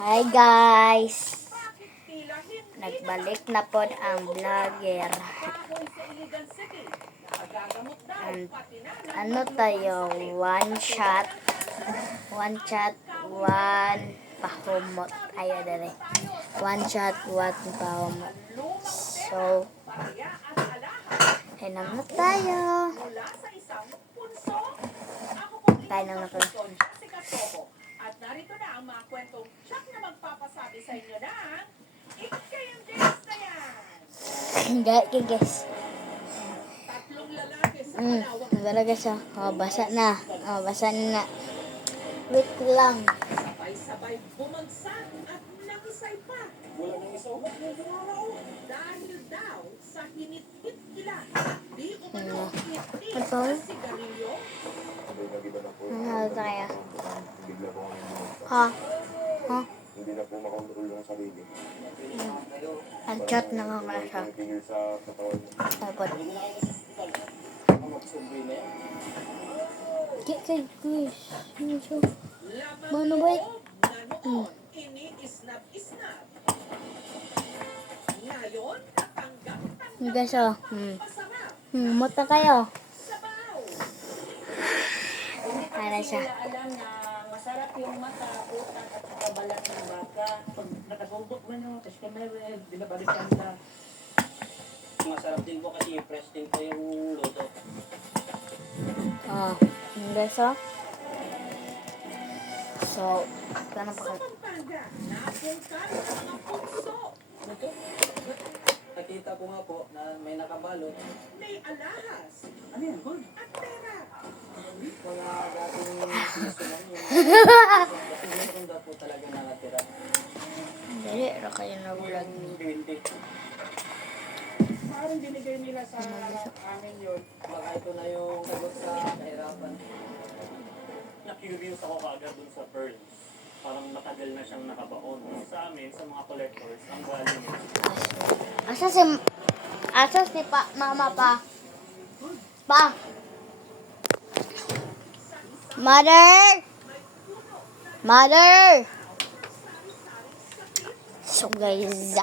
Hi guys! Nagbalik na po ang vlogger. And, ano tayo? One shot, one pahumot. Ayo dali. One shot, one pahumot. So, hinam na tayo. Tayo na po. At narito na ang mga kwentong tsak na magpapasabi sa inyo na ikayang guys na yan. Hindi, guys. Tatlong lalaki sa Palawan. Talaga siya. Oh, basa na. Oh, basa na. Wait lang. Sabay-sabay bumagsak at nakisay pa. Wala nang isa ulit. Dahil daw sa hinit-hit ilan. Di umano hit-hit Ano? sa sigarilyo. Ano tayo? Bigla po Ha? Ha? hindi na po makontrol yung sarili. Ang chat na nga nga siya. Tingil sa katawan. Tapos. Kaya guys. Ano siya? Laman Mano ba? na noon, ini-isnab-isnab. Ngayon, natanggap-tanggap Guys, oh. masarap. Mata kayo. Sabaw. Ano siya? Alam na masarap yung mata, utak at saka balat ng baka. Pag nakasumbok man yung tapos kamay, binabalikan sa... Masarap din po kasi fresh din po yung luto. Oh. Guys, oh. So, paano pa Sa kayo? Pampanga, napungkal ang mga punso. Nakita ko nga po na may nakabalot. May alahas Ano yan, gold? at pera. Mga dating sinusunan yung maganda po talaga nakatira. Dali, ra kayo na vlog ni. 20. Parang binigay nila sa amin yun. Baka ito na yung sagot sa kahirapan. Na-curious ako kaagad dun sa pearls. Parang matagal na siyang nakabaon. Sa amin, sa mga collectors, ang value niya. Asa si mama pa? Pa? Mother! Mother! So guys,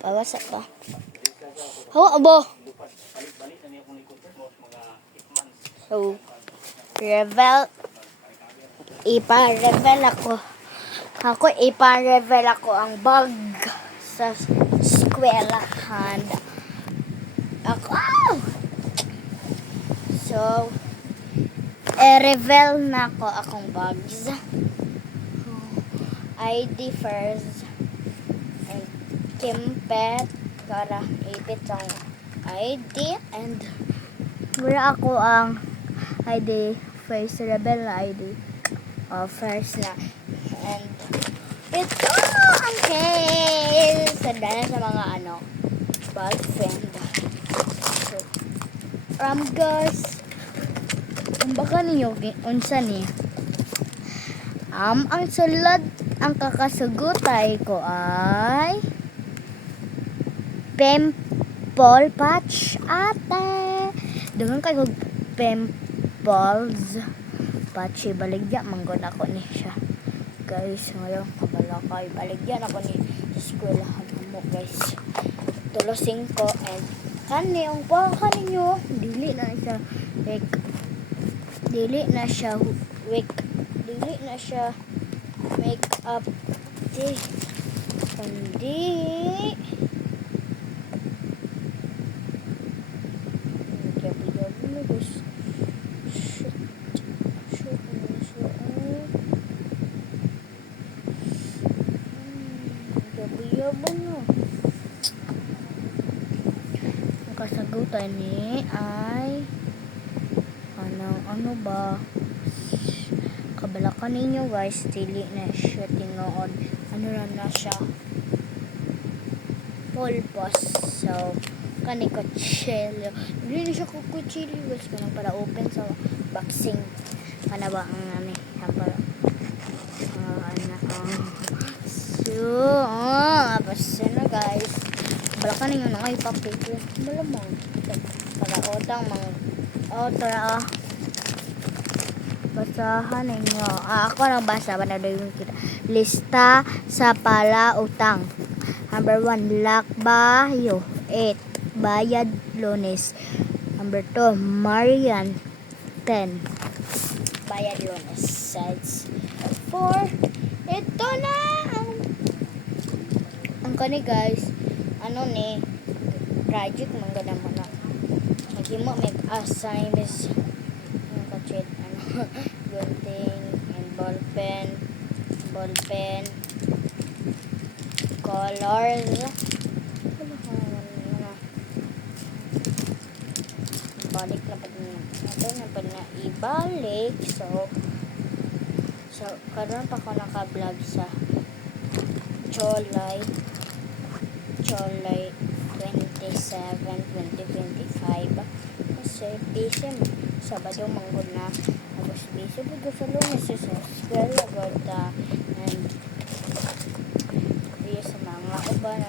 pabasa pa. Hawa abo. Balik-balik na niya kung ikutin mo mga hitman. So, ipa-reveal ako ang bag sa eskwelahan. Ako, so, reveal na ako akong bags. ID first. And kimpet para ipit ang ID. And wala ako ang ID. First reveal na ID. First na. And ito ang case. Sanda na sa mga boyfriend. So, guys, kung baka ninyo, unsa ni? Ang sulod, ang kakasugutay ko ay pimple patch ate. Dungan kayo pimples patch. Baligya, manggod ako ni siya. Guys, ngayon, kabala kayo. Baligyan ako ni sa eskwelahan mo, guys. Tulo 5 and kani, ang baka ninyo, dili na siya week. Dili na siya week. Dili na siya make up. Kundi gabi-gabi mo, guys. Gabi-gabi mo. Ang kasagutan ni ay ano ba? Kabalakan ninyo, guys. Dili na siya tinood. Ano na siya? Pulpos. So, kani kutsilyo. Dili na siya kutsilyo, guys. Kanang para open sa boxing. Ano ba ang So, basta na, guys. Kabalakan ninyo na kayo papito. Malamang. Para otang mga tara. Basahan ninyo. Ako nagbasa ba na yung kita. Lista sa palautang. Number 1, Lakbayo. 8, Bayad Lunes. Number 2, Marian. 10, Bayad Lunes. Sides 4. Ito na ang kani guys. Ano ni? Project man ganda mo na. Maghimo may assignments. Yung kachet ano. Gunting and ballpen. Colors. Balik na pa din. Ito na pa na ibalik. So karon pa ko naka-vlog sa July 27, 2025. Kasi busy Sabado manggod na. Tapos busy po sa Lunes sa school agad and sa mga uban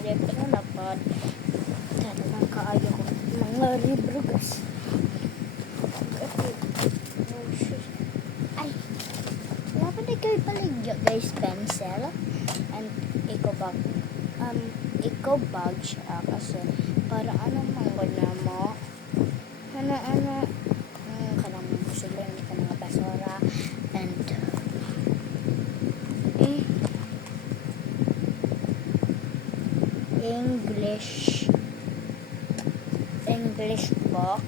libro na pod talagang kaayo ko mga libro guys. Ay dapat ikaw paligyo guys, pencil and eco bag siya kasi para manggod na mo kanang sila yung mga basura and English book,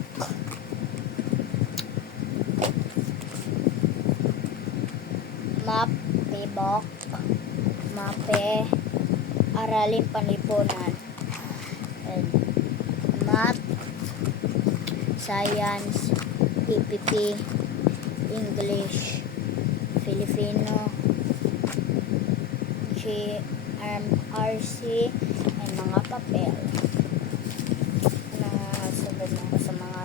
mape, aralin panlipunan, and math, science, PPP, English, Filipino, RC, and mga papel. Sabad na sa mga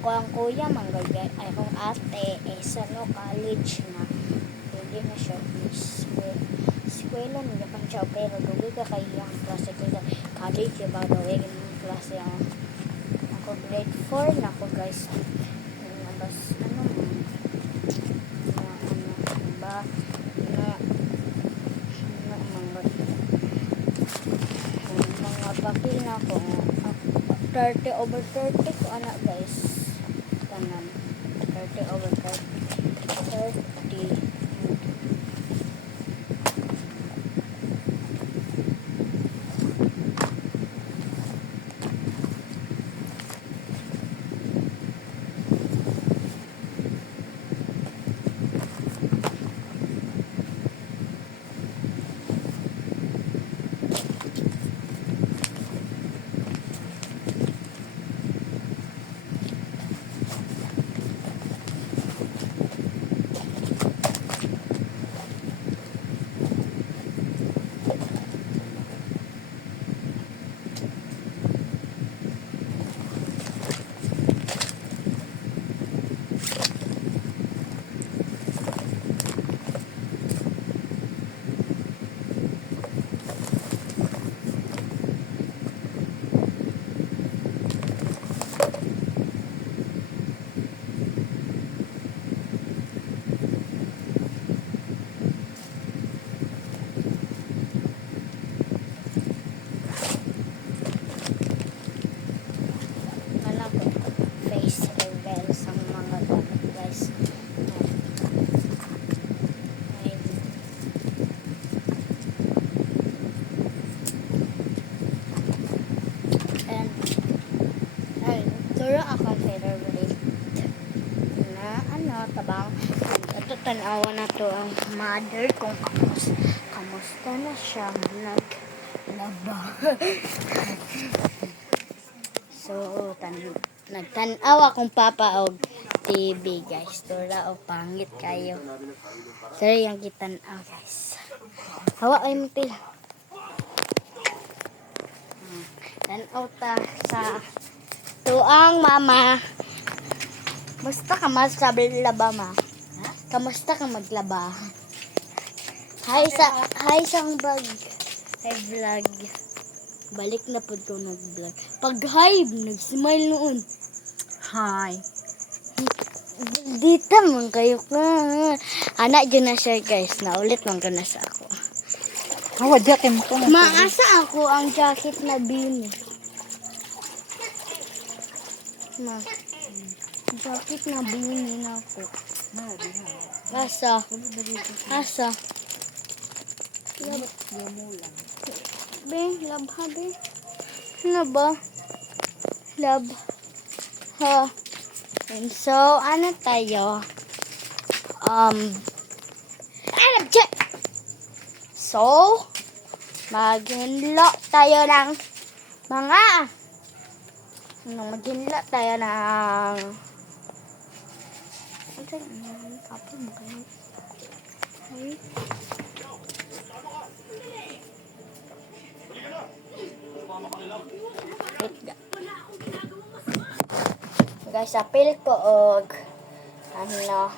ako ang kuya manggagay ay akong ate sa college na hindi na siya eskwela nila pang siya pero dugi ka kay ang klase ko sa college ba daw yung klase ako grade 4 na ako guys bas ba mga papel na ako 30 over 30 ko anak guys tanan 30 over 30 face reveal sa mga gamit guys. And turo akong favorite na tabang ito tanawa na to ang mother kung kamusta na siya naglaba. So nagtanaw akong papa og TV guys. Tura o pangit kayo. Pero yung kitanaw guys. Hawa ay mutil. Tanaw ta sa tuang mama. Basta ka maglaba ma. Kamusta ka maglaba? Hi sa vlog. Hi vlog. Balik na po ko nag-vlog. Pag hi, nag-smile noon. Hi. Dito man kayo ka. Anak dyan na siya guys. Naulit man ka na sa ako. Awa, jacket mo ko. Maasa ako ang jacket na bini. Ma. Jacket na bini na ako. Asa? Asa? Be, lab ha be. Ano ba? Lab. Ha. And so, ano tayo? Ano dyan? So, maghinlo tayo ng mga maghinlo tayo ng kapal mo kayo. Ay. Guys, apil ko og ano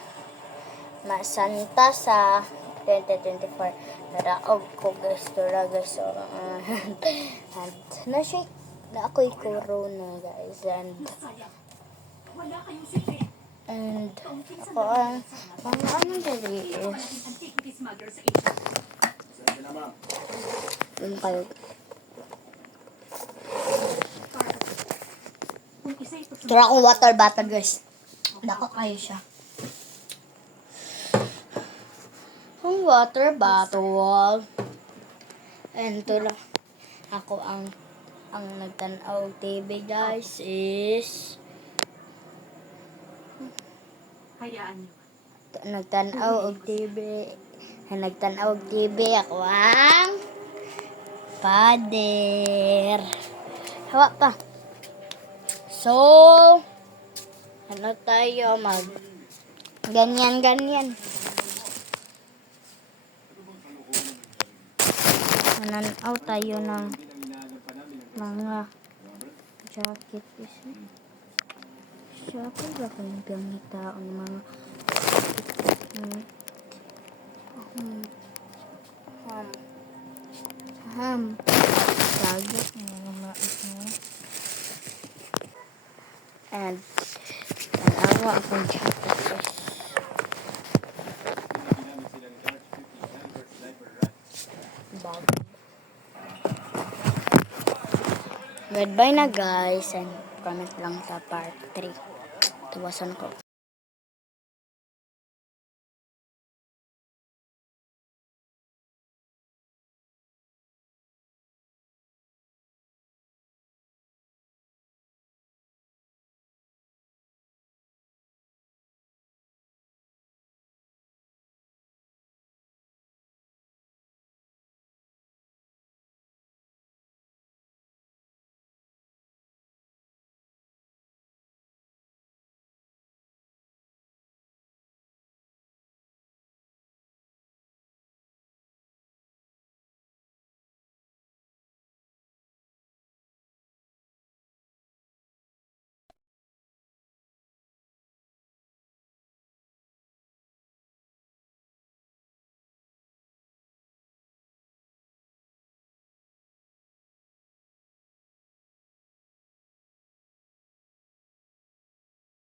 masanta sa 2024 naraog ko guys tura guys so, and na siya na ako'y corona guys and ako ang mga ano dali is kayo tura akong water bottle guys dako kayo siya ang water bottle and ito lang ako ang nagtanaw TV guys is Hayaan niyo. nagtanaw og TV ako ang pader hawa pa so ano tayo mag ganyan mananaw tayo ng mga jacket kasi siya pa ba kayong gamit tao ng mga jacket and tanawa akong jacket guys bago. Goodbye na guys and comment lang sa part 3. Tuwasan ko.